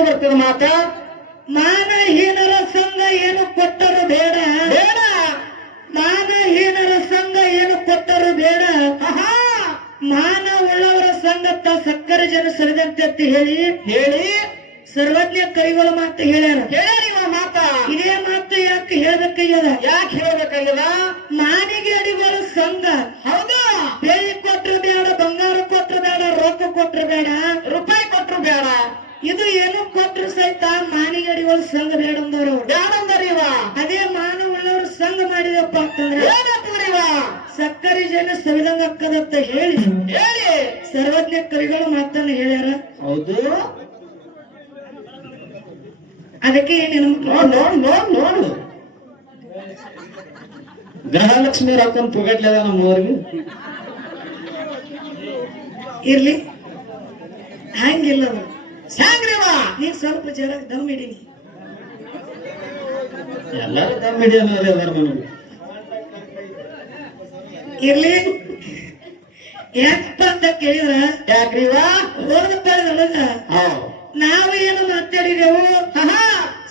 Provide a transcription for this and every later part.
ಹೆಂಗ ಬರ್ತದ ಮಾತ? ಮಾನಹೀನರ ಸಂಘ ಏನು ಕೊಟ್ಟರು ಬೇಡ, ಬೇಡ. ಮಾನಹೀನರ ಸಂಘ ಏನು ಕೊಟ್ಟರು ಬೇಡ, ಮಾನ ಉಳ್ಳವರ ಸಂಗತ್ತ ಸಕ್ಕರೆ ಜನ ಸರಿದಂತೆ ಅಂತ ಹೇಳಿ ಸರ್ವಜ್ಞ ಕವಿಗಳು ಮಾತು ಹೇಳ್ಯಾರ. ಹೇಳ್ಯಾರಿವ ಮಾತ. ಇದೇ ಮಾತು ಯಾಕೆ ಹೇಳ್ಬೇಕಾಗ್ಯದ? ಯಾಕೆ ಹೇಳ್ಬೇಕಾಗ್ಯದ? ಮಾನಿಗೆ ಅಡಿಗಳ ಸಂಘ. ಹೌದು. ಬೆಳ್ಳಿ ಕೊಟ್ರು ಬೇಡ, ಬಂಗಾರ ಕೊಟ್ರು ಬೇಡ, ರೊಕ್ಕ ಕೊಟ್ರು ಬೇಡ, ರೂಪಾಯಿ ಕೊಟ್ರು ಬೇಡ, ಇದು ಏನು ಕೊಟ್ರು ಸಹಿತ ಮಾನಿಗೆ ಅಡಿಗಳ ಸಂಘ ಬೇಡ ಅಂದವ್ರು. ಬೇಡ ಅಂದರಿವ. ಅದೇ ಮಾನ ಉಳ್ಳವರ ಸಂಘ ಮಾಡಿದಪ್ಪ ಅಂತಂದ್ರೆ ಏನಾಗ್ತದ್ರಿವ? ಸಕ್ಕರೆ ಜನ ಸವಿದಂಗ ಅಕ್ಕದತ್ತ ಹೇಳಿ ಸರ್ವಜ್ಞ ಕವಿಗಳು ಮಾತನ್ನು ಹೇಳ್ಯಾರ. ಹೌದು. ಅದಕ್ಕೆ ನೋಡು ಗೃಹಲಕ್ಷ್ಮಿ ರೊಕ್ಕನ್ ಪುಗಟ್ಲೆದ ನಮ್ಮವ್ರಿಗೆ. ಇರ್ಲಿ, ಹಂಗಿಲ್ಲ ಹ್ಯಾಂಗ್ರಿವ? ನೀನ್ ಸ್ವಲ್ಪ ಜರ ದಮ್ ಹಿಡೀನಿ. ಎಲ್ಲರೂ ದಮ್ ಹಿಡಿಯೋನವ್ರೆ ಅದಾರ ನನಗೆ. ಇರ್ಲಿ, ಯಾಕಪ್ಪ ಅಂತ ಕೇಳಿದ್ರ ಯಾಕ್ರಿವ? ಹೋದೊಳಗ ನಾವು ಏನು ಮಾತಾಡಿದೆವು,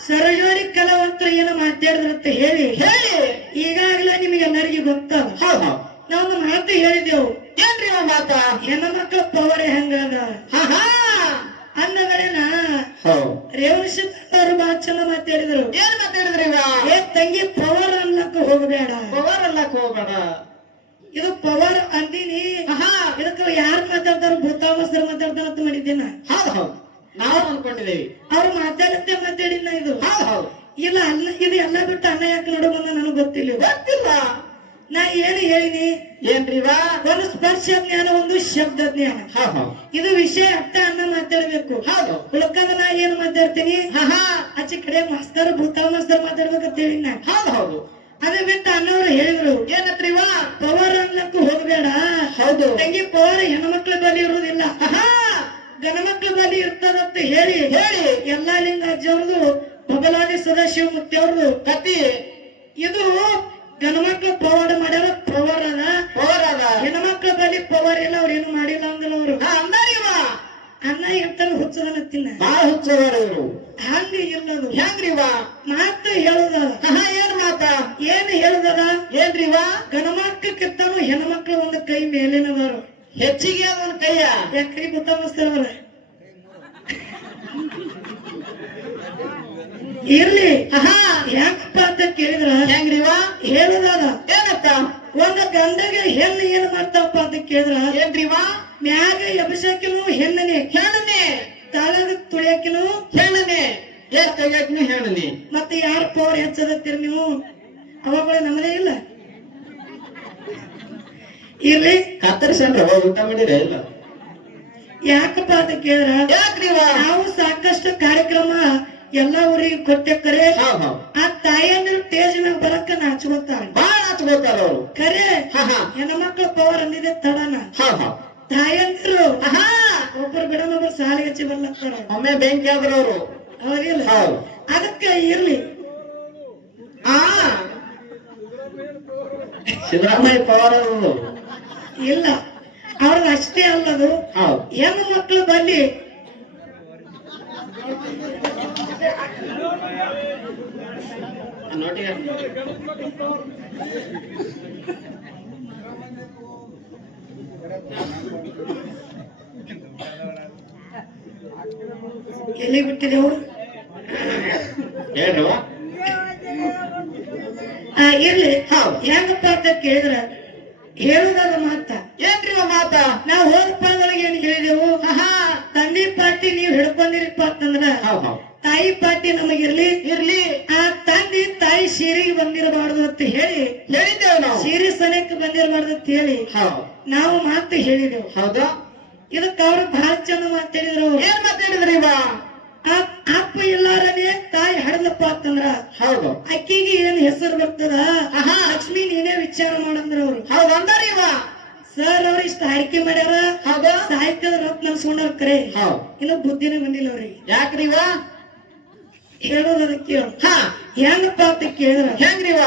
ಸರಜೋಡಿ ಕಲಾವಂತರು ಏನು ಮಾತಾಡಿದ್ರಂತ ಹೇಳಿ ಈಗಾಗಲೇ ನಿಮಗೆಲ್ಲರಿಗೂ ಗೊತ್ತದ. ನಾವು ಮಾತು ಹೇಳಿದೆವು. ಏನ್ರಿವ ಮಾತ? ಹೆಣ್ಣು ಮಕ್ಕಳ ಪವರ್ ಹೆಂಗದ ಅಂದಗಳೇನ ರೇವಣಸಿದ್ದವರು ಬಹಳ ಚಂದ ಮಾತಾಡಿದ್ರು. ಏನ್ ಮಾತಾಡಿದ್ರಿವ? ಏ ತಂಗಿ ಪವರ್ ಅನ್ಲಕ್ಕ ಹೋಗಬೇಡ, ಪವರ್ ಅಲ್ಲಕ್ ಹೋಗ್ಬೇಡ. ಇದು ಪವರ್ ಅಂದಿನಿ. ಇದಕ್ಕ ಯಾರು ಮಾತಾಡ್ತಾರ? ಭೂತಾಮಸ್ತರ ಮಾತಾಡ್ತಾರ ಅಂತ ಮಾಡಿದ್ದೇನ. ಹೌದು, ನಾವು ಅನ್ಕೊಂಡಿದ್ದೇವೆ. ಅವ್ರು ಮಾತಾಡತ್ತೆ ಮಾತಾಡಿನ. ಇದು ಹೌದು. ಇಲ್ಲ, ಅನ್ನ ಇದು ಎಲ್ಲ ಬಿಟ್ಟು ಅನ್ನ ಯಾಕೆ ನೋಡ ಬಂದ ನನಗೆ ಗೊತ್ತಿಲ್ಲ. ನಾ ಏನು ಹೇಳಿನಿ? ಏನ್ರಿವ? ಒಂದು ಸ್ಪರ್ಶ ಜ್ಞಾನ, ಒಂದು ಶಬ್ದ ಜ್ಞಾನ. ಇದು ವಿಷಯ ಅರ್ಥ ಅನ್ನ ಮಾತಾಡ್ಬೇಕು. ಉಳ್ಕಂದ ನಾ ಏನ್ ಮಾತಾಡ್ತೀನಿ? ಆಚೆ ಕಡೆ ಮಾಸ್ತರ್ ಭೂತಾಳ ಮಾಸ್ತರ್ ಮಾತಾಡ್ಬೇಕಂತ ಹೇಳಿನ. ಹೌದು. ಅದೇ ಬಿಟ್ಟು ಅನ್ನೋರು ಹೇಳಿದ್ರು ಏನತ್ರಿವ? ಪವರ್ ಅನ್ಲಕ್ಕೂ ಹೋಗ್ಬೇಡ. ಹೌದು. ತಂಗಿ ಪವರ್ ಹೆಣ್ಮಕ್ಳ ಬಲಿ ಇರುವುದಿಲ್ಲ, ಗಣಮಕ್ಳ ಬಲಿ ಇರ್ತದಂತ ಹೇಳಿ ಎಲ್ಲಾ ಲಿಂಗಾಜವ್ರದು ಬಬಲಾದಿ ಸದಾಶಿವ ಮುತ್ತಿ ಅವ್ರದು ಕತಿ. ಇದು ಗಣಮಕ್ಳು ಪವಾಡ ಮಾಡ್ಯಾರ, ಪವರ್ ಅದ. ಹೆಣ್ಮಕ್ಳ ಬಲಿ ಪವರ್ ಇಲ್ಲ, ಅವ್ರ ಏನು ಮಾಡಿಲ್ಲ ಅಂದ್ರ ಅವ್ರು. ಅನ್ನ ಇರ್ತಾರ ಹುಚ್ಚದನ್ನ ತಿನ್ನ ಬಾಳ ಹುಚ್ಚದಾರ ಇವರು. ಹಂಗ ಇಲ್ಲದು. ಹೆಂಗ್ರಿವ? ಮಾತು ಹೇಳುದದ. ಏನ್ ಮಾತ? ಏನ್ ಹೇಳುದದ? ಏನ್ರಿವ? ಗಣಮಕ್ಕಕ್ಕಿಂತನೂ ಹೆಣ್ಮಕ್ಳು ಒಂದು ಕೈ ಮೇಲಿನದವರು. ಹೆಚ್ಚಿಗೆ ಅವನ ಕೈಯ ಯಾಕ್ರಿ ಗೊತ್ತಾಗ್ತಾರವ್ರ. ಇರ್ಲಿ, ಯಾಕಪ್ಪ ಅಂತ ಕೇಳಿದ್ರ ಹೆಂಗ್ರಿವ? ಹೇಳುದದ. ಏನತ್ತ? ಒಂದ ಗಂಡಗೆ ಹೆಣ್ಣು ಏನ್ ಮಾಡ್ತಾವಪ್ಪ ಅಂತ ಕೇಳಿದ್ರ ಏನ್ರಿವ? ಮ್ಯಾಗ ಎಬಸಕಿನೂ ಹೆಣ್ಣನೆ, ತಾಳಗ ತುಳಿಯಕಿನೂ ಹೆಣ್ಣನೆ, ತೆಗಿಯಕಿನೂ ಹೆಣ್ಣನೆ. ಮತ್ತೆ ಯಾರ ಪವರ್ ಹೆಚ್ಚದತ್ತೀರಿ ನೀವು? ಅವಾಗಳ ನಮ್ಮದೇ ಇಲ್ಲ. ಇರ್ಲಿ, ಕತ್ತರಿಸಂದ್ರ ಊಟ ಮಾಡಿರ ಇಲ್ಲ? ಯಾಕಪ್ಪ ಅಂತ ಕೇಳಿದ್ರ ಯಾಕ್ರಿವ? ನಾವು ಸಾಕಷ್ಟು ಕಾರ್ಯಕ್ರಮ ಎಲ್ಲಾ ಊರಿಗೆ ಕೊಟ್ಟೆ. ಆ ತಾಯಿಯಂದ್ರು ಟೇಜ್ ಮ್ಯಾಗ ಬರಕ್ಕ ನಾಚ್ಕೊತಾಳ, ಬಾಳ ನಾಚ್ಕೊತಾರ ಅವ್ರು. ಖರೆ ಹೆಣ್ಮಕ್ಳ ಪವರ್ ಅಂದಿದೆ ತಡನ. ತಾಯಂದ್ರು ಒಬ್ಬರು ಬಿಡನೊಬ್ಬರು ಸಾಲಿಗೆ ಹಚ್ಚಿ ಬರ್ಲತ್ತಾರ. ಒಮ್ಮೆ ಬೆಂಕಿ ಆದ್ರ ಅವರು. ಹೌದಿಲ್ಲ? ಅದಕ್ಕೆ ಇರ್ಲಿ, ಸಿದ್ದರಾಮಯ್ಯ ಪವರ್ ಅದು ಇಲ್ಲ. ಅವ್ರದ್ದು ಅಷ್ಟೇ ಅಲ್ಲದು, ಹೆಣ್ಣು ಮಕ್ಕಳು ಬಲ್ಲಿ ನೋಡಿ. ಎಲ್ಲಿ ಬಿಟ್ಟಿದೆವು? ಹೇಳ್ರವ. ಇರ್ಲಿ, ಹೆಂಗಪ್ಪ ಅಂತ ಕೇಳಿದ್ರ ಹೇಳುದಾದ ಮಾತ. ಏನ್ರಿವ ಮಾತ? ನಾವು ಹೋದ ಪಾದೊಳಗೆ ಏನ್ ಹೇಳಿದೆವು? ತಂದೆ ಪಾರ್ಟಿ ನೀವ್ ಹಿಡ್ಕೊಂಡಿರಿಪ್ಪ ಅಂತಂದ್ರ ತಾಯಿ ಪಾರ್ಟಿ ನಮಗಿರ್ಲಿ. ಆ ತಂದೆ ತಾಯಿ ಸೀರೆಗೆ ಬಂದಿರಬಾರ್ದು ಅಂತ ಹೇಳಿದ್ದೇವೆ ನಾವು. ಸೀರೆ ಸನಕ್ಕೆ ಬಂದಿರಬಾರ್ದು ಅಂತ ಹೇಳಿ ನಾವು ಮಾತು ಹೇಳಿದೆವು. ಹೌದಾ? ಇದಕ್ಕ ಅವ್ರು ಬಹಳ ಚಂದ ಮಾತಾಡಿದ್ರು. ಏನ್ ಮಾತಾಡಿದ್ರಿ? ಅಪ್ಪ ಇಲ್ಲಾರನೆ ತಾಯಿ ಹಡದಪ್ಪ ಅಂತಂದ್ರ ಅಕ್ಕಿಗೆ ಏನ್ ಹೆಸರು ಬರ್ತದ? ಲಕ್ಷ್ಮಿ ನೀನೇ ವಿಚಾರ ಮಾಡಂದ್ರ ಅವ್ರು. ಹೌದು ಅಂದಾರಿವ. ಸರ್ ಅವ್ರು ಇಷ್ಟ ಆಯ್ಕೆ ಮಾಡ್ಯಾರ, ಸಾಹಿತ್ಯದ ರತ್ನ ನಲ್ಸ್ಕೊಂಡವ್ರ ಕರೆ. ಇನ್ನು ಬುದ್ಧಿನೇ ಬಂದಿಲ್ಲ ಅವ್ರಿಗೆ. ಯಾಕ್ರಿವ? ಹೇಳೋದನ್ನ ಕೇಳ. ಹೆಂಗಪ್ಪ ಅಂತ ಕೇಳಿದ್ರ ಹೆಂಗ್ರಿವ?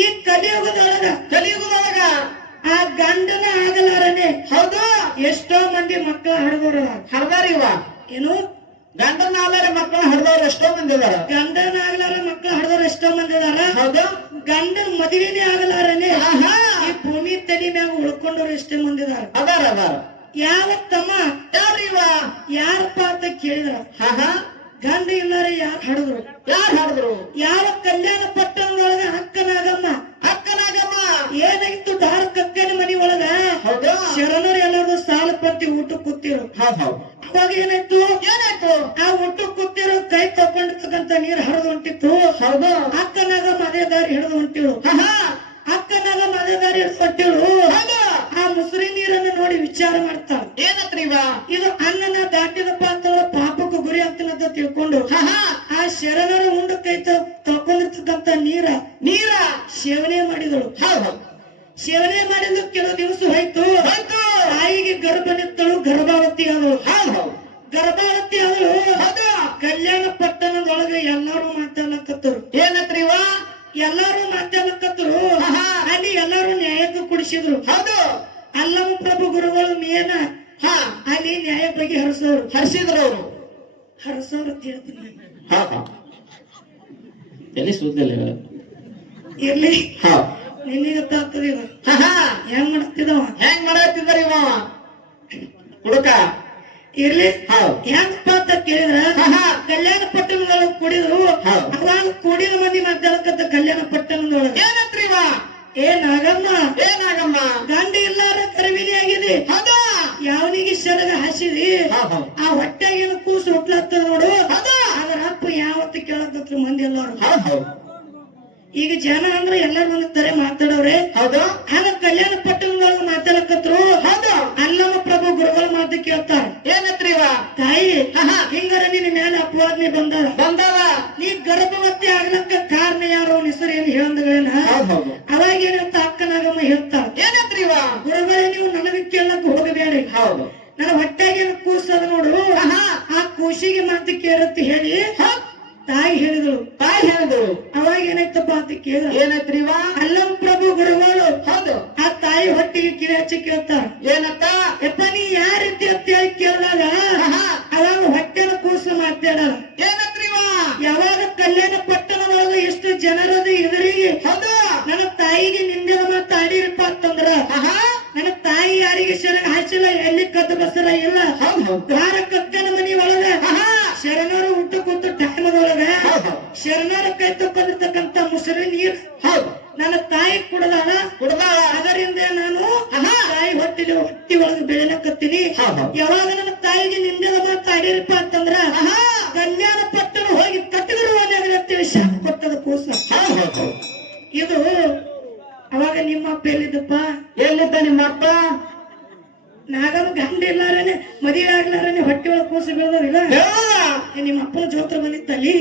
ಈ ಕಲಿಯುಗದೊಳಗ ಆ ಗಂಡನ ಆಗಲಾರನೆ ಹೌದು ಎಷ್ಟೋ ಮಂದಿ ಮಕ್ಕಳ ಹಡದವ್ರ ಹರದಾರಿವ. ಏನು ಗಂಡನಾಗಲಾರ ಮಕ್ಕಳ ಹಡ್ದವ್ರು ಎಷ್ಟೋ ಮಂದಿ ಇದಾರ. ಗಂಡನ ಆಗ್ಲಾರ ಮಕ್ಕಳು ಹಡ್ದವ್ರು ಎಷ್ಟೋ ಮಂದಿ ಇದಾರ. ಹೌದು. ಗಂಡನ ಮದುವೆನೇ ಆಗಲಾರನೆ ಆಹಾ. ಈ ಭೂಮಿ ತಲೆ ಮ್ಯಾಗ ಉಳ್ಕೊಂಡವ್ರು ಎಷ್ಟೇ ಮಂದಿ ಇದಾರ. ಅದಾರ. ಯಾವ ತಮ್ಮ ಯಾರ್ರಿ ಇವ? ಯಾರಪ್ಪ ಅಂತ ಕೇಳಿದ್ರ ಆಹಾ. ಗಂಡ ಇಲ್ಲಾರ ಯಾರು ಹಡದ್ರು? ಯಾರು ಹಾಡಿದ್ರು? ಯಾವ ಕಲ್ಯಾಣ ಪಟ್ಟಣದೊಳಗ ಅಕ್ಕನಾಗಮ್ಮ ಏನಾಗಿತ್ತು ದಾರ ಕಕ್ಕನ ಮನಿ ಒಳಗ ಹೌದು. ಶರಣರು ಎಲ್ಲರೂ ಸಾಲ ಪಟ್ಟಿ ಊಟ ಕೂತಿರು. ಅವಾಗ ಏನಾಯ್ತು ಆ ಊಟ ಕೂತಿರೋ ಕೈ ತಕೊಂಡಿರ್ತಕ್ಕಂತ ನೀರ್ ಹರಿದು ಹೊಂಟಿತ್ತು. ಹೌದು. ಅಕ್ಕನಾಗಮ್ಮ ಅದೇ ದಾರಿ ಹಿಡಿದು ಹೊಂಟಿಳು. ಅಕ್ಕನಾಗಮ್ಮ ಅದೇ ದಾರಿ ಹಿಡಿದು ಹೊಂಟಿಳು. ಆ ಮುಸುರಿ ನೀರನ್ನು ನೋಡಿ ವಿಚಾರ ಮಾಡ್ತಾಳ. ಏನತ್ರಿ ಇವ? ಇದು ಅನ್ನನ ದಾಟಿದಪ್ಪ ಅಂತ ಪಾಪಕ್ಕೂ ಗುರಿ ಆಗ್ತಾನಂತ ತಿಳ್ಕೊಂಡು ಆ ಶರಣರ ಉಂಡು ಕೈ ತಕೊಂಡಿರ್ತಕ್ಕಂತ ನೀರ ಸೇವನೆ ಮಾಡಿದಳು. ಸೇವನೆ ಮಾಡಿದ್ದು ಕೆಲವು ದಿವಸ ಹೋಯ್ತು. ತಾಯಿಗೆ ಗರ್ಭ ನಿತ್ತಳು, ಗರ್ಭಾವತಿ ಆದಳು. ಗರ್ಭಾವತಿ ಆದಳು. ಕಲ್ಯಾಣ ಪಟ್ಟಣದೊಳಗೆ ಎಲ್ಲರೂ ಮಾತಾಡಕತ್ತರು. ಏನತ್ರಿ ಇವ? ಎಲ್ಲಾರು ಮಾತಾಡಕತ್ತರು. ಅಲ್ಲಿ ಎಲ್ಲಾರು ನ್ಯಾಯಕ್ಕೆ ಕುಡಿಸಿದ್ರು. ಅಲ್ಲಮ ಪ್ರಭು ಗುರುಗಳು ಮೇನ ಅಲ್ಲಿ ನ್ಯಾಯ ಬಗ್ಗೆ ಹರಿಸಿದ್ರು ಅವರು. ಹರಸೋರು ಅಂತ ಹೇಳ್ತೀನಿ. ಎಲ್ಲಿ ಸುದ್ದಿಲ್ಲ ಇರ್ಲಿ, ನಿನ್ನೆ ಗೊತ್ತಾಗ್ತದ ಇವ ಹೆಂಗ್ ಮಾಡ್ತಿದವ, ಹೆಂಗ್ ಮಾಡತ್ತಿದ್ರಿ ಇವ ಹುಡುಕ. ಇರ್ಲಿ, ಹೆಂಗಪ್ಪ ಅಂತ ಕೇಳಿದ್ರ ಕಲ್ಯಾಣ ಪಟ್ಟಣದೊಳಗ ಕುಡಿದ್ರು. ಅವಾಗ ಕುಡಿದ ಮಂದಿ ಮಾತಾಡಕತ್ತ ಕಲ್ಯಾಣ ಪಟ್ಟಣದೊಳಗ ಏನತ್ರಿ ಇವ? ಏನಾಗಮ್ಮ ಗಂಡ ಇಲ್ಲಾರ ಕರಿವಿನಿ ಆಗಿದೆ. ಯಾವನಿಗೆ ಸೆರಗ ಹಾಸಿದಿ ಆ ಹೊಟ್ಟೆಗಿನ ಕೂಸು ಹುಟ್ಲತ್ತದ ನೋಡು. ಅದ್ರ ಅಪ್ಪ ಯಾವತ್ತು ಕೇಳಕತ್ರು ಮಂದಿ ಎಲ್ಲಾರು. ಈಗ ಜನ ಅಂದ್ರೆ ಎಲ್ಲಾರು ಒಂದ್ ತರ ಮಾತಾಡವ್ರೆ. ಆಗ ಕಲ್ಯಾಣ ಪಟ್ಟಣದೊಳಗ ಮಾತಾಡಕತ್ರು. ಅಲ್ಲಮ ಪ್ರಭು ಗುರುಗಳ ಮಾತು ಕೇಳ್ತಾರ. ಏನತ್ರಿ ಇವ? ತಾಯಿ, ಹಿಂಗಾರ ನಿನ್ನ ಮೇಲೆ ಅಪವಾದನೆ ಬಂದವ. ನೀ ಗರ್ಭವತಿ ಆಗ್ಲಕ್ಕ ಕಾರಣ ಯಾರು, ಅವನ ಹೆಸರು ಏನು ಹೇಳಂದ್ಗಳೇನ? ಅವಾಗ ಏನಂತ ಅಕ್ಕನಾಗಮ್ಮ ಹೇಳ್ತಾರ. ಏನತ್ರಿ ಇವ? ಗುರುಗಳೇ, ನೀವು ನನಗೆ ಕೇಳಕ್ ಹೋಗಬೇಡಿ. ನನ್ನ ಹೊಟ್ಟೆಗೇನು ಕೂಸದ ನೋಡು, ಆ ಕೂಸಿಗೆ ಮಾತು ಕೇಳತ್ತಿ ಹೇಳಿ ತಾಯಿ ಹೇಳಿದಳು. ಅವಾಗ ಏನಾಯ್ತಪ್ಪ ಅಂತ ಕೇಳಿದ್ರು. ಏನತ್ರಿ ಇವ? ಅಲ್ಲಂ ಪ್ರಭು ಗುರುಗಳು ಆ ತಾಯಿ ಹೊಟ್ಟಿಗೆ ಕಿವಿ ಹಚ್ಚಿ ಕೇಳ್ತಾರ. ಏನತ್ತ? ಯಪ್ಪ, ನೀ ಯಾರಿದ್ದಿ ಅಂತ ಹೇಳಿ ಕೇಳಿದಾಗ ಅವಾಗ ಹೊಟ್ಟೆನ ಕೂಸು ಮಾತಾಡಲ್ಲ. ಏನತ್ರಿ ಇವ? ಯಾವಾಗ ಕಲ್ಯಾಣ ಪಟ್ಟಣದೊಳಗ ಎಷ್ಟು ಜನರದ ಎದುರಿಗೆ ನನ್ನ ತಾಯಿಗೆ ನಿಂದೆನ ಮಾತಾಡಿರಪ್ಪ ಅಂತಂದ್ರ ನನ್ನ ತಾಯಿ ಯಾರಿಗೆ ಶರಣ ಹಾಸಿಲ್ಲ, ಎಲ್ಲಿ ಕದ್ದು ಬಸರ ಇಲ್ಲ. ದ್ವಾರ ಕಕ್ಕನ ಮನಿ ಒಳಗ ಶರಣರು ಊಟ ಕೂತು ಟೈಮದೊಳಗ ಶರಣರ ಕೈ ತಕೊಂಡಿರ್ತಕ್ಕಂತ ಮುಸುರಿ ನೀರ್ ನನ್ನ ತಾಯಿ ಕುಡದಾಳ. ಅದರಿಂದ ನಾನು ತಾಯಿ ಹೊಟ್ಟಿ ಒಳಗೆ ಬೆಳೆಲಕತ್ತೀನಿ. ಯಾವಾಗ ನನ್ನ ತಾಯಿಗೆ ನಿಂದೆದ ಮಾತಾಡಿರಪ್ಪ ಅಂತಂದ್ರ ಕಲ್ಯಾಣ ಪಟ್ಟಣ ಹೋಗಿ ಕಟ್ಟಿದ್ರು ಶಾಪ ಕೊಟ್ಟದ ಕೂಸ. ಇದು ಅವಾಗ ನಿಮ್ಮ ಅಪ್ಪ ಎಲ್ಲಿದ್ದಪ್ಪ? ಎಲ್ಲಿದ್ದ ನಿಮ್ಮ ಅಪ್ಪ? ನಾಗಮ್ಮ ಗಂಡ ಇಲ್ಲಾರನೆ ಮದುವೆ ಆಗ್ಲಾರನೆ ಹೊಟ್ಟೆ ಒಳಗೆ ಕೂಸು ಬೆಳೆದವ್ರಿಲ್ಲ. ನಿಮ್ಮ ಅಪ್ಪನ ಜೋತ್ರ ಬಂದಿತ್ತಲ್ಲಿ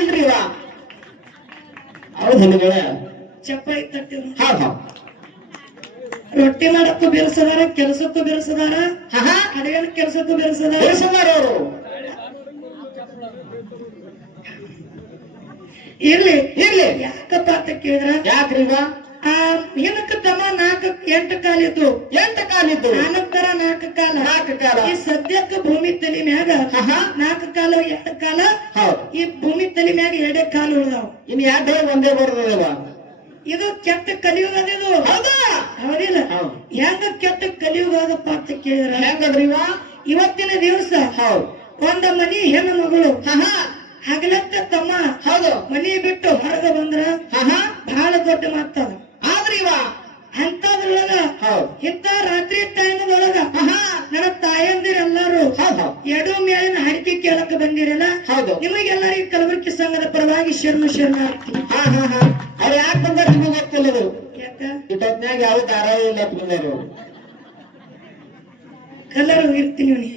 ಇಲ್ರಿ ಇವ? ಹೌದು, ಚಪ್ಪಾಯಿ ತಟ್ಟಿದ್ರು. ರೊಟ್ಟಿ ಮಾಡಕ್ಕೂ ಬೆರೆಸದಾರ, ಕೆಲಸಕ್ಕೂ ಬೆರೆಸದಾರ, ಅಡಿಗೆ ಕೆಲಸಕ್ಕೂ ಬೆರೆಸದಾರ. ಇರ್ಲಿ ಯಾಕಪ್ಪ ಅಂತ ಕೇಳಿದ್ರ, ಯಾಕ್ರಿ ಇವ? ಏನಕ್ಕ ತಮ್ಮ 8 ಕಾಲಿದ್ದು 8 ಕಾಲಿದ್ದು ನಾನಕ್ಕರ 4 ಕಾಲ. ಈ ಸದ್ಯಕ್ಕ ಭೂಮಿ ತಲೆ ಮ್ಯಾಗ 4 ಕಾಲ 2 ಕಾಲ. ಈ ಭೂಮಿ ತಲೆ ಮ್ಯಾಗ 2 ಕಾಲು ಉಳ್ದಾವ. ಇನ್ 2 ಒಂದೇ ಬರ್ತದವ. ಇದು ಕೆಟ್ಟ ಕಲಿಯುಗ. ಇದು ಹೌದಿಲ್ಲ? ಹೆಂಗ ಕೆಟ್ಟ ಕಲಿಯುಗ ಅದಪ್ಪ ಅಂತ ಕೇಳಿದ್ರ, ಹೆಂಗದ್ರಿ ಇವ? ಇವತ್ತಿನ ದಿವಸ ಒಂದ ಮನಿ ಹೆಣ್ಣು ಮಗಳು ಹಗಲತ್ತ ತಮ್ಮ ಮನಿ ಬಿಟ್ಟು ಹೊರಗ ಬಂದ್ರ ಬಹಳ ದೊಡ್ಡ ಮಾತದ. ಆದ್ರ ಇವ ಅಂತದ್ರೊಳಗ ಇಂತ ರಾತ್ರಿ ಟೈಮದೊಳಗ ನನ್ನ ತಾಯಂದಿರೆಲ್ಲರೂ ಎಡು ಮೇಲಿನ ಹರಕೆ ಕೇಳಕ್ ಬಂದಿರಲ್ಲ. ನಿಮಗೆಲ್ಲರಿಗೂ ಕಲಬುರಗಿ ಸಂಘದ ಪರವಾಗಿ ಶರಣಾರ್ಥಿ. ಅವ್ರು ಯಾಕೆ ಬಂದಾರ ನಿಮಗೆ ಗೊತ್ತಿಲ್ಲದು. ಯಾಕ ಇಟ್ಟೊತ್ನ್ಯಾಗ ಯಾವ ಧಾರಾವಾಹಿ ಇಲ್ಲ ಬಂದರು. ಕಲರ್ ಇರ್ತೀನಿ ನೀ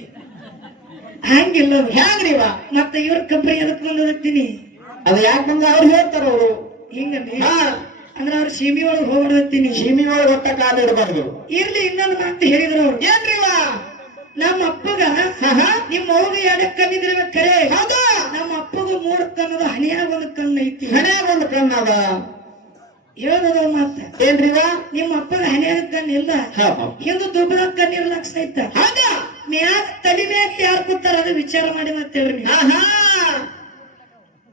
ಹಂಗಿಲ್ಲ. ಹ್ಯಾಂಗ್ರಿವ? ಮತ್ತೆ ಇವ್ರ ಕಂಪನಿ ಎದಕ್ ಬಂದಿರ್ತೀನಿ. ಅದು ಯಾಕೆ ಬಂದ ಅವ್ರು ಹೇಳ್ತಾರ. ಅವರು ಹಿಂಗಂದ್ರೆ ಅಂದ್ರೆ ಅವ್ರ ಸೀಮಿ ಒಳಗೆ ಹೋಗ್ಬಿಡ್ತೀನಿ. ಸೀಮಿ ಒಳಗೆ ಒಟ್ಟ ಕಾಲ ಇಡಬಾರ್ದು. ಇರ್ಲಿ, ಇನ್ನೊಂದು ಮಾತು ಹೇಳಿದ್ರು ಅವ್ರು. ಏನ್ರಿವ? ನಮ್ಮ ಅಪ್ಪಗ ನಿಮ್ಮ ಅವ್ಗ 2 ಕಣ್ಣಿದ್ರೆ ಕರೆ, ನಮ್ಮ ಅಪ್ಪಗ 3 ಕಣ್ಣದ, ಹಣಿಯಾಗ 1 ಕಣ್ಣು ಐತಿ. ಹಣಿಯಾಗ 1 ಕಣ್ಣದ ಹೇಳದ ಮಾತ. ಏನ್ರಿವ? ನಿಮ್ಮ ಅಪ್ಪಗ ಹಣಿಯಾಗ ಕಣ್ಣಿಲ್ಲ, ಹಿಂದು ದುಬ್ಬದ ಕಣ್ಣಿರ್ಲಕ್ಸ ಐತ. ಮ್ಯಾಗ ತಲೆ ಮ್ಯಾಗ ಯಾರು ಕೂತಾರ ಅದು ವಿಚಾರ ಮಾಡಿ ಮತ್ತೇಳ್ರಿ ನೀವು ಆಹಾ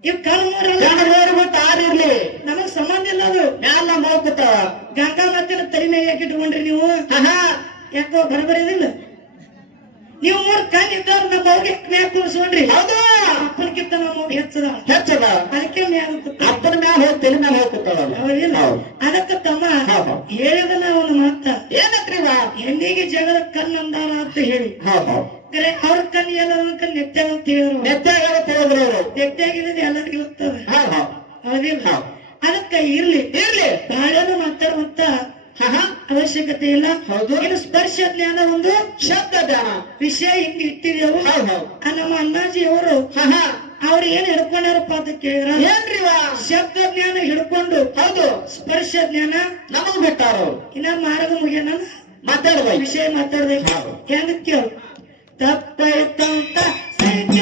ಇವ್ ಕಲ್ಮೂರಲ್ಲ ಯಾರು ಬಿಟ್ಟು ಆರಿರ್ಲಿ ನಮಗ್ ಸಂಬಂಧ ಇಲ್ಲ ಅದು ಮ್ಯಾಲ ಹೋಗ್ತಾವ ಗಂಗಾ ಮತ್ತಿನ ತಲೆ ಮ್ಯಾಗ ಯಾಕೆ ಇಟ್ಕೊಂಡ್ರಿ ನೀವು ಆಹಾ ಯಾಕೋ ಬರಬರಿದಿಲ್ಲ ನೀವು ಮೂರ್ ಕಣ್ ಇದ್ದವ್ರು ನಮ್ಮ ಅವ್ಗೆ ಮ್ಯಾಗ ಕೂರಿಸ್ಕೊಂಡ್ರಿ ಹೌದು ಅಪ್ಪನಕ್ಕಿಂತ ನಮ್ಮ ಅವ್ಗೆ ಹೆಚ್ಚದ ಹೆಚ್ಚದ ಅದಕ್ಕೆ ಮ್ಯಾಗ ಕೂತ ಅಪ್ಪನ ಮ್ಯಾಲ ಹೋಗಿ ತಲೆ ಮ್ಯಾಲ ಹೋಗ್ತಾವಲ್ಲ ಹೌದಿಲ್ಲ ಹೌದು. ಅದಕ್ಕ ತಮ್ಮ ಹೌದು. ಹೇಳಿದನ ಅವನ ಮಾತ ಏನತ್ರಿ ಹೆಣ್ಣಿಗೆ ಜಗಳ ಕಣ್ಣಂದಾರ ಅಂತ ಹೇಳಿ ಹೌದು ಕರೆ ಅವ್ರ ಕಣ್ಣು ಎಲ್ಲರ ಕಣ್ಣು ನೆತ್ತಾಗ ಅಂತ ಹೇಳಿದ್ರು ನೆತ್ತಾಗ ತಿಳಿದ್ರು ಅವರು ನೆತ್ತಾಗಿರೋದು ಎಲ್ಲರಿಗೂ ಗೊತ್ತದ ಹೌದು ಹೌದಿಲ್ಲ ಹೌದು. ಅದಕ್ಕ ಇರ್ಲಿ ಇರ್ಲಿ ಬಾಳೇನು ಮಾತಾಡುವಂತ ಆಹಾ ಅವಶ್ಯಕತೆ ಇಲ್ಲ ಹೌದು. ಇನ್ನು ಸ್ಪರ್ಶ ಜ್ಞಾನ ಒಂದು ಶಬ್ದ ಧ್ಯಾನ ವಿಷಯ ಹಿಂಗ್ ಇಟ್ಟಿದೆವು ಹೌದು ಹೌದು ಆ ನಮ್ಮ ಅಣ್ಣಾಜಿ ಅವರು ಆಹಾ ಅವ್ರು ಏನ್ ಹಿಡ್ಕೊಂಡಾರಪ್ಪ ಅಂತ ಕೇಳಿದ್ರ ಏನ್ರಿ ಶಬ್ದ ಜ್ಞಾನ ಹಿಡ್ಕೊಂಡು ಹೌದು ಸ್ಪರ್ಶ ಜ್ಞಾನ ನಮಗ್ ಬಿಟ್ಟಾರ ಅವ್ರು ಇನ್ನ ಮಾರದ ಮುಗಿಯನ ಮಾತಾಡ್ಬೇಕು ವಿಷಯ ಮಾತಾಡ್ಬೇಕು ಹೌದು. ಹೆಂಗ ಕೇಳು ತಪ್ಪಾಯ್ತಂತ ಸೈನ್ಯ